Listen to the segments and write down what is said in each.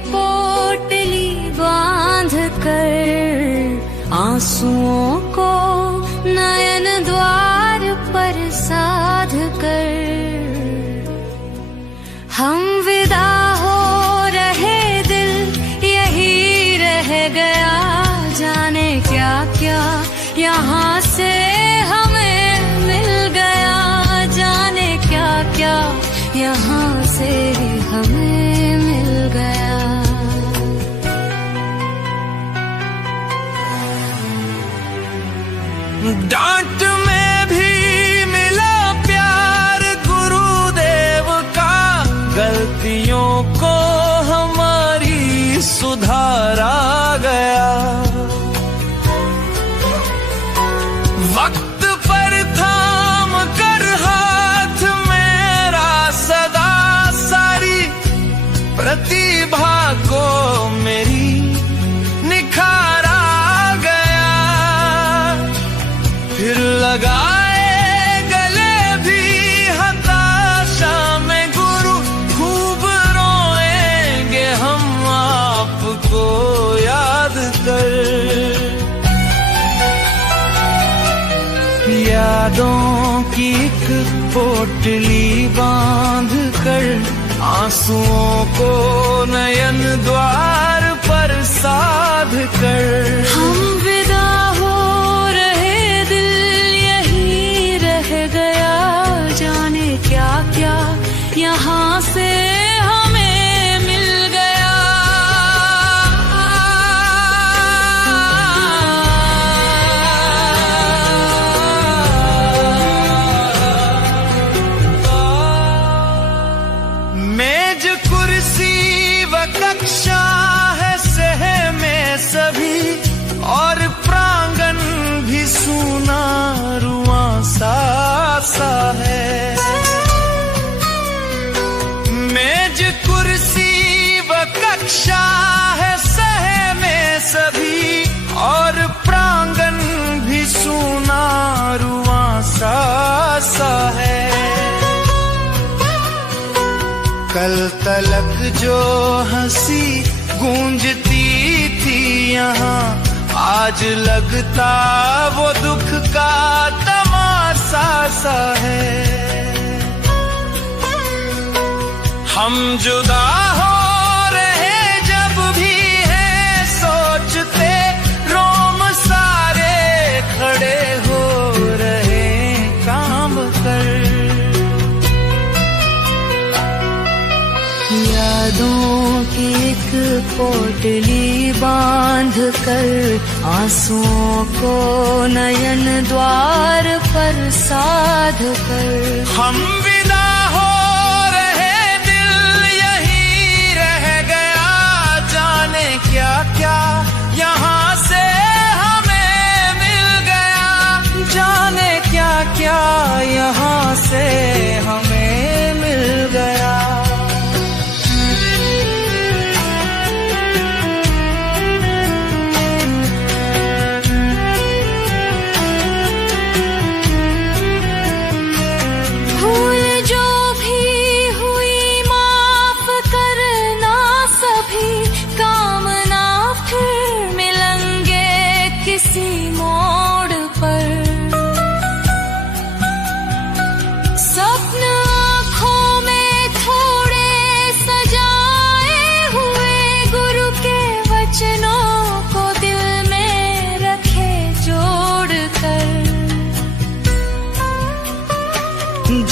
पोटली बांध कर आंसुओं को नयन द्वार पर साध कर हम विदा हो रहे, दिल यही रह गया। जाने क्या क्या यहाँ से हमें मिल गया, जाने क्या क्या यहाँ से हमें मिल गया। डांट में भी मिला प्यार गुरुदेव का, गलतियों को हमारी सुधारा गया। वक्त पर थाम कर हाथ मेरा सदा, सारी प्रतिभा को मेरी निखारा गया। फिर लगाए गले भी हताशा में गुरु, खूब रोएंगे हम आपको याद कर। यादों की एक पोटली बांध कर आंसुओं को नयन द्वार पर साध कर हम विदा हो रहे, दिल यही रह गया। जाने क्या क्या यहाँ से हमें मिल गया। मेज कुर्सी व कक्षा है सहमे सभी, और प्रांगण भी सूना रुआं सा है। मेज कुर्सी व कक्षा है सहमे सभी, और प्रांगण भी सूना रुआं सा है। कल तलक जो हंसी गूंजती थी यहाँ, आज लगता वो दुख का तमाशा सा है। हम जुदा हो रहे जब भी है सोचते, रोम सारे खड़े हो रहे काम कर। यादों की एक पोटली बांध कर आंसुओं को नयन द्वार पर साध कर हम विदा हो रहे, दिल यही रह गया। जाने क्या क्या यहाँ से हमें मिल गया, जाने क्या क्या यहाँ से हमें मिल गया।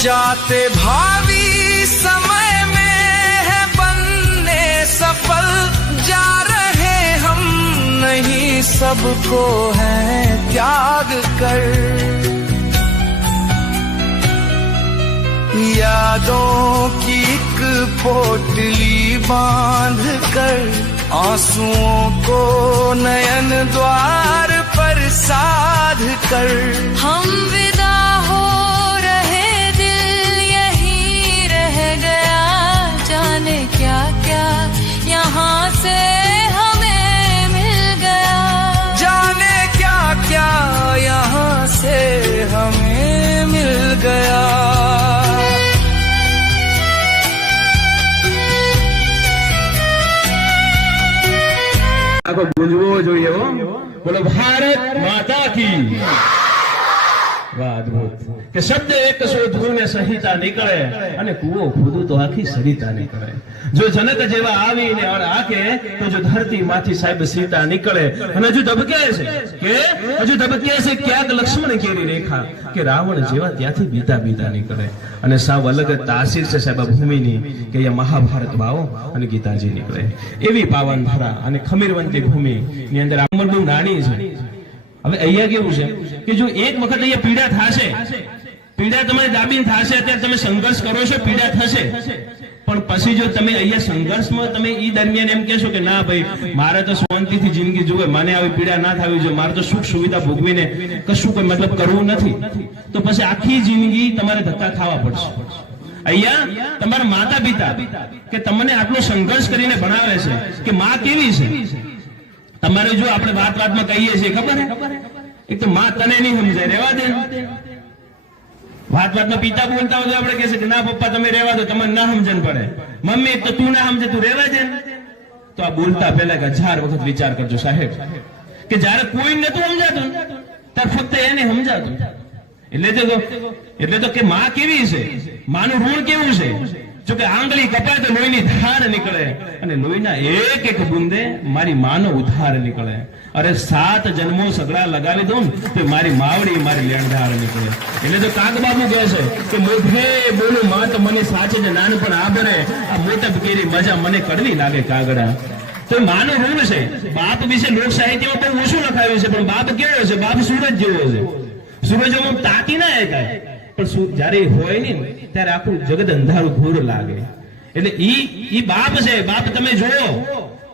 जाते भावी समय में है बनने सफल, जा रहे हम नहीं सबको है त्याग कर। यादों की एक पोटली बांध कर आंसुओं को नयन द्वार पर साध कर हम विदा हो रहे, दिल यही रह गया। जाने क्या क्या यहाँ से हमें मिल गया, जाने क्या क्या यहाँ से हमें मिल गया। ગુંજવો જોઈએ હો. બોલો ભારત માતા કી. વાહ, અદભુત. કે શબ્દ એક શોધવું ને સહિતા નીકળે અને કૂવો ખોદું તો આખી સરિતા નીકળે. જો જનક જેવા આવીને આકે તો જો ધરતી માંથી સાહેબ સીતા નીકળે. અને હજુ ધબકે છે ક્યાંક લક્ષ્મણ કેરી રેખા કે રાવણ જેવા ત્યાંથી બીતા બીતા નીકળે. અને સાવ અલગ તાસીર છે સાહેબ ભૂમિની કે અહીંયા મહાભારત વાવો અને ગીતાજી નીકળે. એવી પાવન ધરા અને ખમીરવંતી ભૂમિ ની અંદર આમર બહુ નાની છે. હવે અહીંયા કેવું છે કે જો એક વખત અહીંયા પીડા થશે, પીડા તમારી દાબીને થશે, અત્યારે તમે સંઘર્ષ કરો છો, પીડા થશે, પણ પછી જો તમે અહીંયા સંઘર્ષમાં તમે ઈ દરમિયાન એમ કહેશો કે ના ભાઈ મારે તો શાંતિથી જિંદગી જોવે, મને આવી પીડા ના થવી જોઈએ, મારે તો સુખ સુવિધા ભોગવીને કશું કોઈ મતલબ કરવું નથી, તો પછી આખી જિંદગી તમારે ધક્કા ખાવા પડશે. અહીંયા તમારા માતા પિતા કે તમને આટલો સંઘર્ષ કરીને ભણાવે છે કે માં કેવી છે. તમારે જો આપણે વાતમાં કહીએ છીએ ખબર હે, એક તો માં તને નહીં સમજાય, રહેવા દે. વાતમાં પિતા બોલતા હોય આપણે કહે છે કે ના પપ્પા તમે રહેવા દો, તમને ના સમજણ પડે. મમ્મી તો તું ના સમજે, તું રહેવા દે. તો આ બોલતા પહેલા 1000 વખત વિચાર કરજો સાહેબ, કે જયારે કોઈ નતું સમજાતું ત્યારે ફક્ત એને સમજાતું. એટલે તો કે માં કેવી છે, માનું ઋણ કેવું છે. જો કે આંગળી કપાય તો લોહીની ધાર નીકળે અને લોહીના એક એક બુંદે મારી માનો ઉધાર નીકળે. અરે 7 જન્મો સગડા લગાવી દઉં તો મારી માવડી મારી લેણધાર નીકળે. એટલે તો કાગબાબુ કહે છે કે મોઢે બોલું માં તો મને સાચે જ નાનપણ આબરે, આ મોટપ કેરી મજા મને કડવી લાગે કાગડા. તો માનો ઋણ છે. બાપ વિશે લોક સાહિત્યમાં બહુ ઓછું લખાયું છે, પણ બાપ કેવો છે, બાપ સૂરજ જેવો છે. સૂરજમાં તાકી ના એકાય, પણ જયારે હોય ને ત્યારે આખું જગત અંધારું ઘોર લાગે. એટલે ઈ બાપ છે. બાપ તમે જુઓ,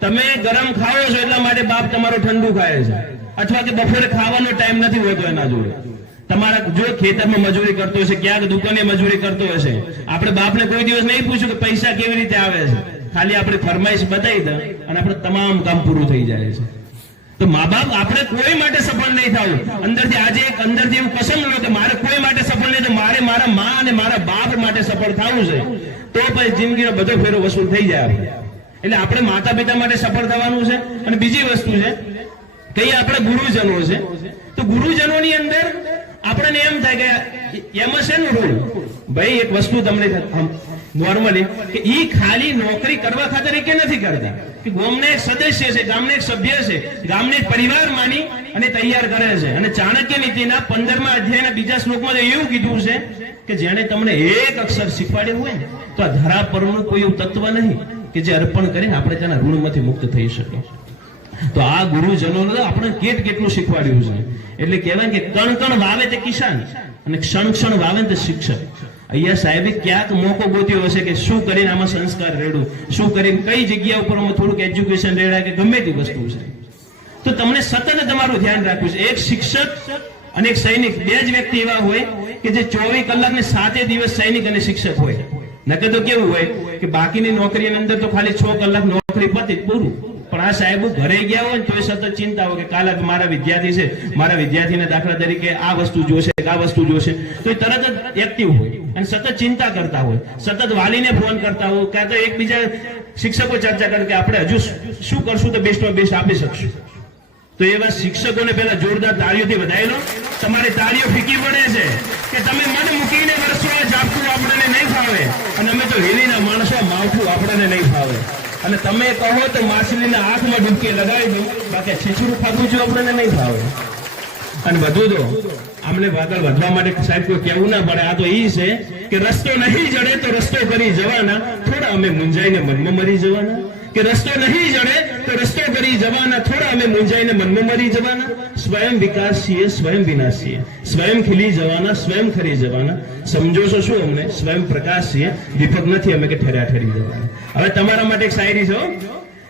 તમે ગરમ ખાઓ છો એટલા માટે બાપ તમારો ઠંડુ ખાય છે, અથવા કે બપોરે ખાવાનો ટાઈમ નથી હોતો એના જોડે. તમારા જો ખેતરમાં મજૂરી કરતો હશે, ક્યાંક દુકાને મજૂરી કરતો હશે, આપણે બાપને કોઈ દિવસ નહીં પૂછ્યું કે પૈસા કેવી રીતે આવે છે. ખાલી આપણે ફરમાઈશ બતાવી દે અને આપણે તમામ કામ પૂરું થઈ જાય છે. તો મા બાપ આપણે કોઈ માટે સફળ નહીં થવું. અંદરથી આજે એક અંદરથી એવું કસમ લો કે મારે કોઈ માટે સફળ નહીં, તો મારે મારા મા અને મારા બાપ માટે સફળ થવું છે, તો પછી જિંદગીનો બધો ફેરો વસૂલ થઈ જાય. એટલે આપણે માતા પિતા માટે સફળ થવાનું છે. અને બીજી વસ્તુ છે કે આપણે ગુરુજનો છે, તો ગુરુજનોની અંદર આપણને એમ થાય કે એમાં છે ને રૂલ ભાઈ એક વસ્તુ તમને નોર્મલી કે ઈ ખાલી નોકરી કરવા ખાતર કે નથી કરતા, કે ગામના એક સદસ્ય છે, ગામના એક સભ્ય છે, ગામને એક પરિવાર માની અને તૈયાર કરે છે. અને ચાણક્ય નીતિના 15મા અધ્યાયના બીજા શ્લોકમાં એવું કીધું છે કે જેણે તમને એક અક્ષર શીખવાડ્યું હોય ને તો આ ધરા પરનું કોઈ એવું તત્વ નહીં કે જે અર્પણ કરીને આપણે તેના ઋણમાંથી મુક્ત થઈ શકે. તો આ ગુરુજનોને આપણે કેટલું શીખવાડ્યું છે. એટલે કહેવાય કે કણ કણ વાવે તે કિસાન અને ક્ષણ ક્ષણ વાવે તે શિક્ષક. અહીંયા સાહેબે ક્યાંક મોકો ગોત્યો હશે કે શું કરીને આમાં સંસ્કાર રેડું, શું કરીને કઈ જગ્યા ઉપર થોડુંક એજ્યુકેશન રેડાય કે ગમે તે વસ્તુ છે. તો તમને સતત તમારું ધ્યાન રાખવું છે. એક શિક્ષક અને એક સૈનિક, બે જ વ્યક્તિ એવા હોય કે જે 24 કલાક ને 7 દિવસ સૈનિક અને શિક્ષક હોય. નકર તો કેવું હોય કે બાકીની નોકરીની અંદર તો ખાલી 6 કલાક નોકરી પતી પૂરું. પણ આ સાહેબો ઘરે ગયા હોય તો એ સતત ચિંતા હોય કે કાલે મારા વિદ્યાર્થી છે, મારા વિદ્યાર્થીને દાખલા તરીકે આ વસ્તુ જોશે, આ વસ્તુ જોશે, તો એ તરત જ એક્ટિવ હોય અને સતત ચિંતા કરતા હોય, સતત વાલીને ફોન કરતા હોય, કાં તો એકબીજા શિક્ષકો ચર્ચા કરે કે આપણે હજુ શું કરશું તો બેસ્ટમાં બેસ્ટ આપી શકશું. તો એવા શિક્ષકોને પહેલા જોરદાર તાળીઓથી વધાવી લો. તમારી તાળીઓ ફીકી પડે છે કે તમે મન મૂકીને વર્ષો જાપતું આપણને નહીં ફાવે, અને અમે તો હેલીના માણસો માવઠું આપણને નહીં ફાવે. અને તમે કહો તો માછલીના આંખમાં ડૂબકી લગાવી દો, બાકી છીછડું ખાધું જો આપણને નહીં ફાવે. અને બધું તો આમને આગળ વધવા માટે સાહેબ કોઈ કહેવું ના પડે. આ તો એ છે કે રસ્તો નહીં જડે તો રસ્તો કરી જવાના, થોડા અમે મૂંઝાઈને મનમાં મરી જવાના. કે રસ્તો નહીં જડે તો રસ્તો કરી જવાના, થોડા અમે મૂંઝાઈને મનમાં મરી જવાના. સ્વયં વિકાસ છીએ, સ્વયં વિનાશ છીએ, સ્વયં ખીલી જવાના, સ્વયં ખરી જવાના. સમજો છો શું? અમને સ્વયં પ્રકાશ છીએ, દીપક નથી અમે કે ઠેરા ઠરી જવાના. હવે તમારા માટે એક શાયરી છે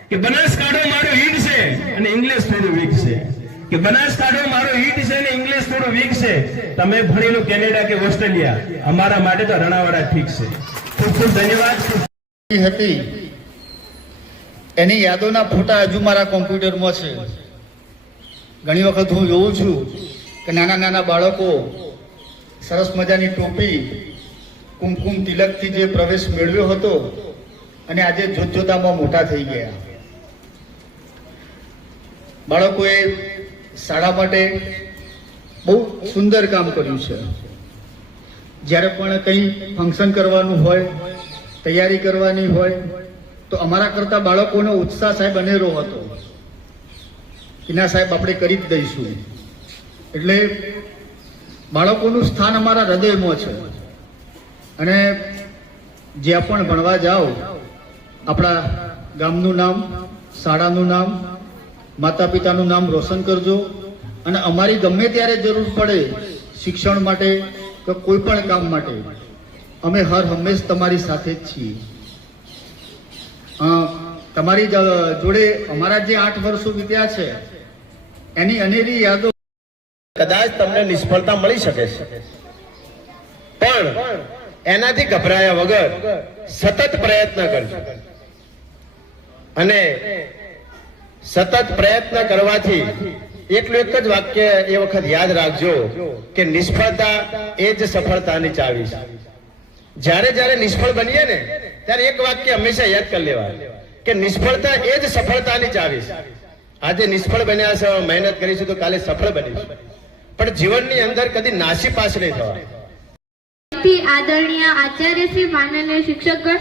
કે બનાસકાંઠો મારો ઈટ છે અને ઇંગ્લિશ થોડું વીક છે. કે બનાસકાંઠો મારો ઈટ છે અને ઇંગ્લિશ થોડું વીક છે. તમે ભણી લો કેનેડા કે ઓસ્ટ્રેલિયા, અમારા માટે તો રણાવાડા ઠીક છે. ખૂબ ખૂબ ધન્યવાદ. હતી એની યાદોના ફોટા હજુ મારા કોમ્પ્યુટરમાં છે. ઘણી વખત હું જોઉં છું કે નાના નાના બાળકો સરસ મજાની ટોપી, કુમકુમ તિલકથી જે પ્રવેશ મેળવ્યો હતો અને આજે જોતજોતામાં મોટા થઈ ગયા. બાળકોએ શાળા માટે બહુ સુંદર કામ કર્યું છે. જ્યારે પણ કંઈ ફંક્શન કરવાનું હોય, તૈયારી કરવાની હોય, તો અમારા કરતા બાળકોનો ઉત્સાહ સાહેબ અનેરો હતો કે ના સાહેબ આપણે કરી જ દઈશું. એટલે બાળકોનું સ્થાન અમારા હૃદયમાં છે. અને જ્યાં પણ ભણવા જાઓ, આપણા ગામનું નામ, શાળાનું નામ, માતા પિતાનું નામ રોશન કરજો. અને અમારી ગમે ત્યારે જરૂર પડે શિક્ષણ માટે કે કોઈ પણ કામ માટે, અમે હર હંમેશ તમારી સાથે જ છીએ. તમારી જોડે અમારા જે 8 વર્ષો વીત્યા છે એની અનેરી યાદો. કદાચ તમને નિષ્ફળતા મળી શકે છે, પણ એનાથી ગભરાયા વગર સતત પ્રયત્ન કરજો. અને સતત પ્રયત્ન કરવાથી એકલું એક જ વાક્ય એ વખત યાદ રાખજો કે નિષ્ફળતા એ જ સફળતાની ચાવી છે. જ્યારે જ્યારે નિષ્ફળ બનીએ ને ત્યારે એક વાક્ય હંમેશા યાદ કરી લેવા કે નિષ્ફળતા એ જ સફળતાની ચાવી છે. આજે નિષ્ફળ બન્યા છે, મહેનત કરીશું તો કાલે સફળ બનીશું, પણ જીવનની અંદર કદી નાસીપાસ નહીં થવા. આદરણીય આચાર્ય શ્રી, માનનીય શિક્ષકગણ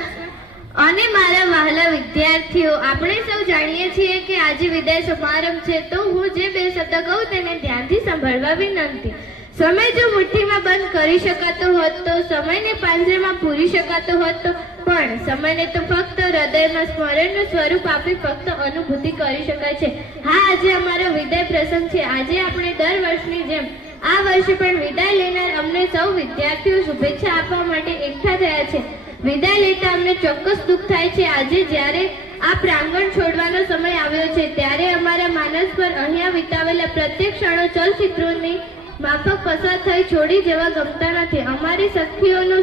અને મારા વહાલા વિદ્યાર્થીઓ, આપણે સૌ જાણીએ છીએ કે આજે વિદાય સમારંભ છે, તો હું જે 2 શબ્દ કહું તેને ધ્યાનથી સાંભળવા વિનંતી. સમય જો મુઠ્ઠીમાં બંધ કરી શકાતો હોત તો, સમયને પાંજરામાં પૂરી શકાતો હોત તો, પણ સમયને તો ફક્ત હૃદયમાં સ્મરણનું સ્વરૂપ આપી ફક્ત અનુભૂતિ કરી શકાય છે. હા, આજે અમારો વિદાય પ્રસંગ છે. આજે આપણે દર વર્ષની જેમ આ વર્ષે પણ વિદાય લેનાર અમને સૌ વિદ્યાર્થીઓ શુભેચ્છા આપવા માટે એકઠા થયા છે. વિદાય લેતા અમને ચોક્કસ દુઃખ થાય છે. આજે જ્યારે આ પ્રાંગણ છોડવાનો સમય આવ્યો છે, ત્યારે અમારા માનસ પર અહીંયા વિતાવેલા પ્રત્યેક ક્ષણો ચલચિત્રોની माफक पसार થઈ છોડી જવા ગમતા નથી. અમારી સખીઓનું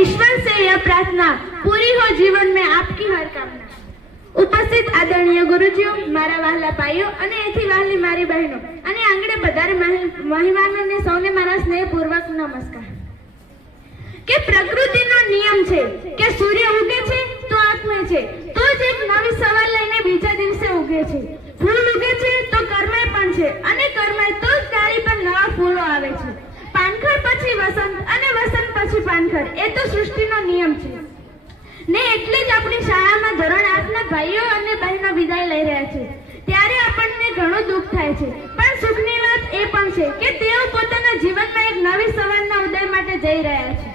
ईश्वर से यह प्रार्थना पूरी हो जीवन में आपकी हर कामना. ઉપસ્થિત આદરણીય ગુરુજીઓ, મારા વહાલા ભાઈઓ અને એથી વહાલી મારી બહેનો અને આંગણે પધારે મહેમાનોને સૌને મારા સ્નેહપૂર્વક નમસ્કાર. કે પ્રકૃતિનો નિયમ છે કે સૂર્ય ઉગે છે તો આથમે છે, તો જ એક નવી સવાર લઈને બીજા દિવસે ઉગે છે. ફૂલ ઉગે છે તો કરમાય પણ છે, અને કરમાય તો જ ડાળી પર નવા ફૂલો આવે છે. પાનખર પછી વસંત અને વસંત પછી પાનખર, એ તો સૃષ્ટિનો નિયમ છે ને. એટલે જ આપણી શાળામાં ધોરણ 8 ના ભાઈઓ અને બહેનો વિદાય લઈ રહ્યા છે, ત્યારે આપણને ઘણું દુઃખ થાય છે. પણ સુખની વાત એ પણ છે કે તેઓ પોતાના જીવનમાં એક નવી સવારના ઉદય માટે જઈ રહ્યા છે.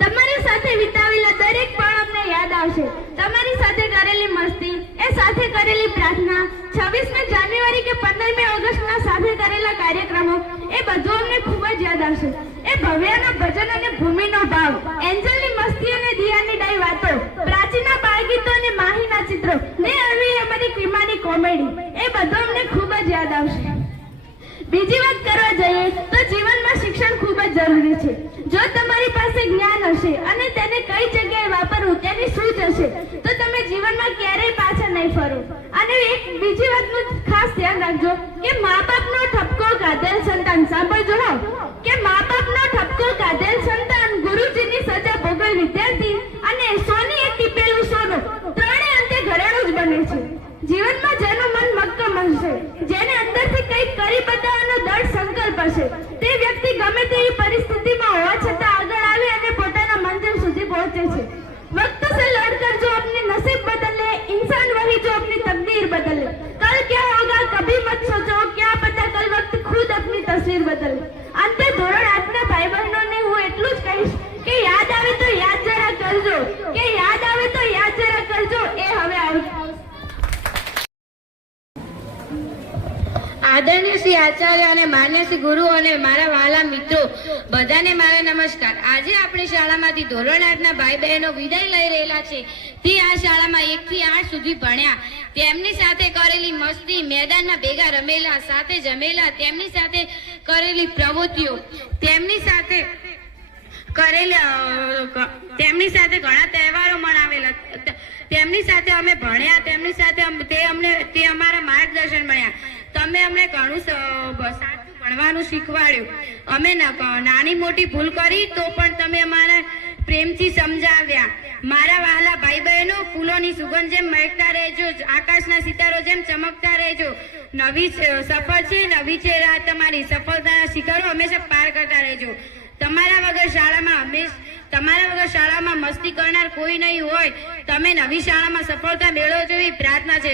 તમારી સાથે વિતાવેલા દરેક પળ અમને યાદ આવશે. તમારી સાથે કરેલી મસ્તી, એ સાથે કરેલી પ્રાર્થના, 26મી જાન્યુઆરી કે 15મી ઓગસ્ટના સાથે કરેલા કાર્યક્રમો, એ બધું અમને ખૂબ જ યાદ આવશે. એ ભવ્યના ભજન અને ભૂમિનો ભાવ, એન્જલની મસ્તી અને દિયાની ડાઈ વાતો, પ્રાચીના બાળગીતો અને માહીના ચિત્રો ને આવી અમારી કિમાની કોમેડી, એ બધું અમને ખૂબ જ યાદ આવશે. બીજી વાત કરવા જઈએ તો જીવનમાં શિક્ષણ ખૂબ જ જરૂરી છે. જો તમારી પાસે જ્ઞાન હશે અને તેને કઈ જગ્યાએ વાપરવું તેની સૂઝ હશે તો તમે જીવનમાં ક્યારેય પાછા નહીં ફરો. અને એક બીજી વાતનું ખાસ ધ્યાન રાખજો કે મા બાપનો ઠપકો કાઢેલ સંતાન, સાંભળજો હા, કે મા બાપનો ઠપકો કાઢેલ સંતાન, ગુરુજીની સજા ભોગવેલ વિદ્યાર્થી અને સોની એ ટીપેલું સોનું, ત્રણે અંતે ઘરેણું જ બને છે. જીવનમાં જેનું મન મક્કમ હશે, જેને અંદરથી કંઈક કરી બતાવવાનો દૃઢ સંકલ્પ હશે, તે વ્યક્તિ ગમે તેવી પરિસ્થિતિમાં હોવા છતાં આગળ આવે અને પોતાના મંજિલ સુધી પહોંચે છે. वक्त से लड़कर जो अपने नसीब बदले, इंसान वही जो अपनी तकदीर बदले. कल क्या होगा कभी मत सोचो, क्या पता कल वक्त खुद अपनी तस्वीर बदले. अंते ધોરણ 8 ના ભાઈ બહેનોને હું એટલું જ કહીશ કે યાદ આવે તો યાદ જરા કરજો, કે યાદ આવે તો યાદ જરા કરજો. એ હવે આવશે. આદરણીય શ્રી આચાર્ય અને માન્ય શ્રી ગુરુ અને મારા વહાલા મિત્રો, બધાને મારા નમસ્કાર. આજે આપણી શાળામાંથી ધોરણ 8 ના ભાઈ બહેનો વિદાય લઈ રહેલા છે. તે આ શાળામાં 1 થી 8 સુધી ભણ્યા. તેમની સાથે કરેલી મસ્તી, મેદાનમાં ભેગા રમેલા, સાથે જમેલા, તેમની સાથે કરેલી પ્રવૃત્તિઓ, તેમની સાથે ઘણા તહેવારો મનાવેલા, તેમની સાથે અમે ભણ્યા, તેમની સાથે તે અમારા માર્ગદર્શન મળ્યા. તમે અમને ઘણું સાચું ભણવાનું શીખવાડ્યું. અમે નાની મોટી ભૂલ કરી તો પણ તમે અમારા પ્રેમથી સમજાવ્યા. મારા વહાલા ભાઈ બહેનો, ફૂલોની સુગંધ જેમ મહેકતા રહેજો, આકાશના સિતારો જેમ ચમકતા રહેજો. નવી સફર છે, નવી છે રાહ તમારી, સફળતાના શિખરો હંમેશા પાર કરતા રહેજો. તમારા વગર શાળામાં મસ્તી કરનાર કોઈ નહીં હોય. તમે નવી શાળામાં સફળતા મેળવો છો એવી પ્રાર્થના છે.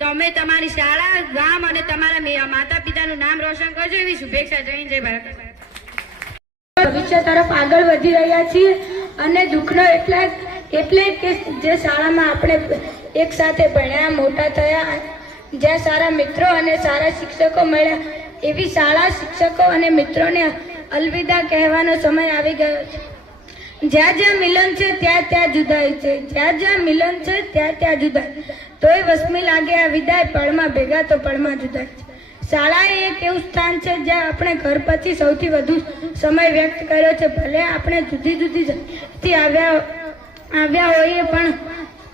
તમે તમારી શાળા, ગામ અને તમારા માતા પિતાનું નામ રોશન કરજો એવી શુભેચ્છા. જય હિન્દ, જય ભારત. ભવિષ્ય તરફ આગળ વધી રહ્યા છીએ અને દુઃખનો એટલે કે જે શાળામાં આપણે એક સાથે ભણ્યા, મોટા થયા, જ્યાં સારા મિત્રો અને સારા શિક્ષકો મળ્યા, એવી શાળા, શિક્ષકો અને મિત્રોને અલવિદા કહેવાનો સમય આવી ગયો છે. જ્યાં જ્યાં મિલન છે ત્યાં ત્યાં જુદાઈ છે, જ્યાં જ્યાં મિલન છે ત્યાં ત્યાં જુદાઈ. તોય વસમી લાગે આ વિદાય, પળમાં ભેગા તો પળમાં જુદાઈ છે. શાળા એ એક એવું સ્થાન છે જ્યાં આપણે ઘર પછી સૌથી વધુ સમય વ્યક્ત કર્યો છે. ભલે આપણે જુદી જુદી જગ્યાએથી આવ્યા હોઈએ પણ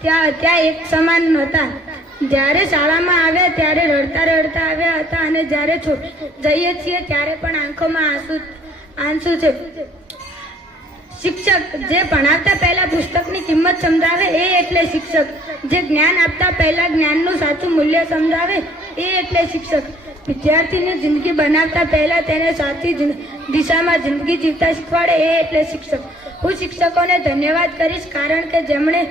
ત્યાં એક સમાન હતા. જ્યારે શાળામાં આવ્યા ત્યારે રડતા રડતા આવ્યા હતા અને જ્યારે જઈએ છીએ ત્યારે પણ આંખોમાં આંસુ છે. શિક્ષક જે ભણાવતા પહેલા પુસ્તકની કિંમત સમજાવે એ એટલે શિક્ષક. જે જ્ઞાન આપતા પહેલા જ્ઞાનનું સાચું મૂલ્ય સમજાવે એ એટલે શિક્ષક. વિદ્યાર્થીની જિંદગી બનાવતા પહેલા તેને સાચી દિશામાં જિંદગી જીવતા શીખવાડે એ એટલે શિક્ષક. હું શિક્ષકોને ધન્યવાદ કરીશ કારણ કે જેમણે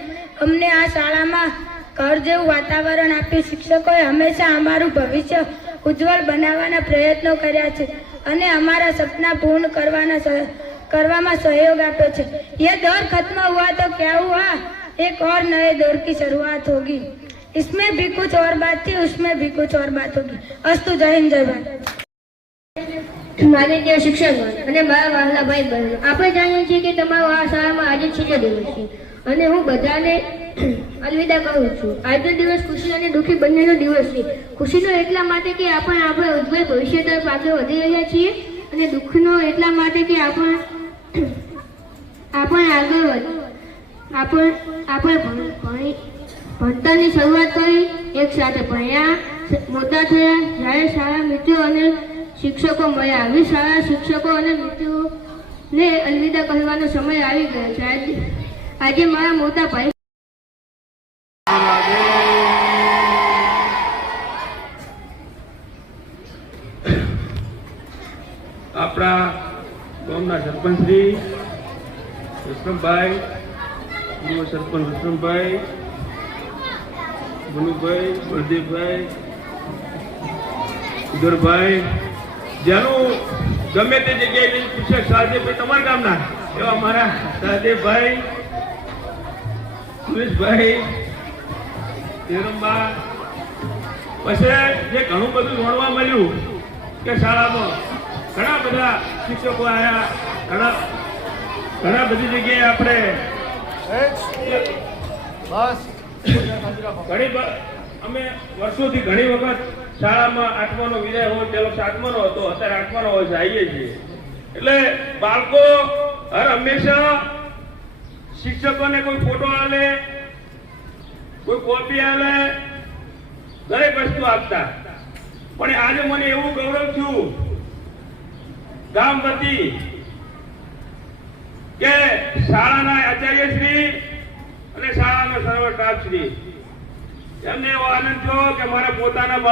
અમને આ શાળામાં ઘર જેવું વાતાવરણ આપ્યું. શિક્ષકોએ હંમેશા અમારું ભવિષ્ય ઉજ્જવળ બનાવવાના પ્રયત્નો કર્યા છે અને અમારા સપના પૂર્ણ કરવામાં સહયોગ આપ્યો છે. ये दौर खत्म हुआ तो क्या हुआ, एक और नए दौर की शुरुआत होगी. इसमें भी कुछ और बात थी, उसमें भी कुछ और बात होगी. अस्तु, जय हिंद, जय भारत. માનનીય શિક્ષક અને મારા વહાલા ભાઈ બહેનો, આપણે જાણીએ છીએ કે તમારો આ શાળામાં આજે છેલ્લો દિવસ છે અને હું બધાને અલવિદા કહું છું. આજનો દિવસ ખુશી અને દુઃખી બંનેનો દિવસ છે. ખુશીનો એટલા માટે કે આપણે ઉજ્જવળ ભવિષ્ય તરફ આગળ વધી રહ્યા છીએ અને દુઃખનો એટલા માટે કે આપણે ભણતરની શરૂઆત કરી, એક સાથે ભણ્યા, મોટા થયા, જ્યારે સારા મિત્રો અને શિક્ષકો મળ્યા. આવી સારા શિક્ષકો અને મિત્રોને અલવિદા કહેવાનો સમય આવી ગયો છે. આજે મારા મોટા ભાઈ આપણા ગામના સરપંચ શ્રી વિક્રમભાઈ, પૂર્વ સરપંચ વિક્રમભાઈ, મનુભાઈ, બળદેવભાઈ, ઉદરભાઈ, જેનું ગમે તે જગ્યાએ પૂછે સહદેવભાઈ તમારા ગામના, એવા મારા સહદેવભાઈ, સુરેશભાઈ, તેરંબા. પછી જે ઘણું બધું જાણવા મળ્યું કે શાળામાં ઘણા બધા શિક્ષકો આવ્યા, ઘણા બધી જગ્યાએ આપણે અમે વર્ષોથી ઘણી વખત શાળામાં આઠમાનો વિદાય હોય, પેલો સાતમાનો હતો, અત્યારે આઠમાનો હોય છે, આવીએ છીએ. એટલે બાળકો હંમેશા શિક્ષકોને કોઈ ફોટો આલે, કોઈ કોપી આલે, દરેક વસ્તુ આપતા. પણ આજે મને એવું ગૌરવ થયું ગામ વતી કે શાળાના આચાર્યશ્રી અને શાળાના સર્વ સ્ટાફશ્રી, એમને એવો આનંદ થયો કે મારા પોતાના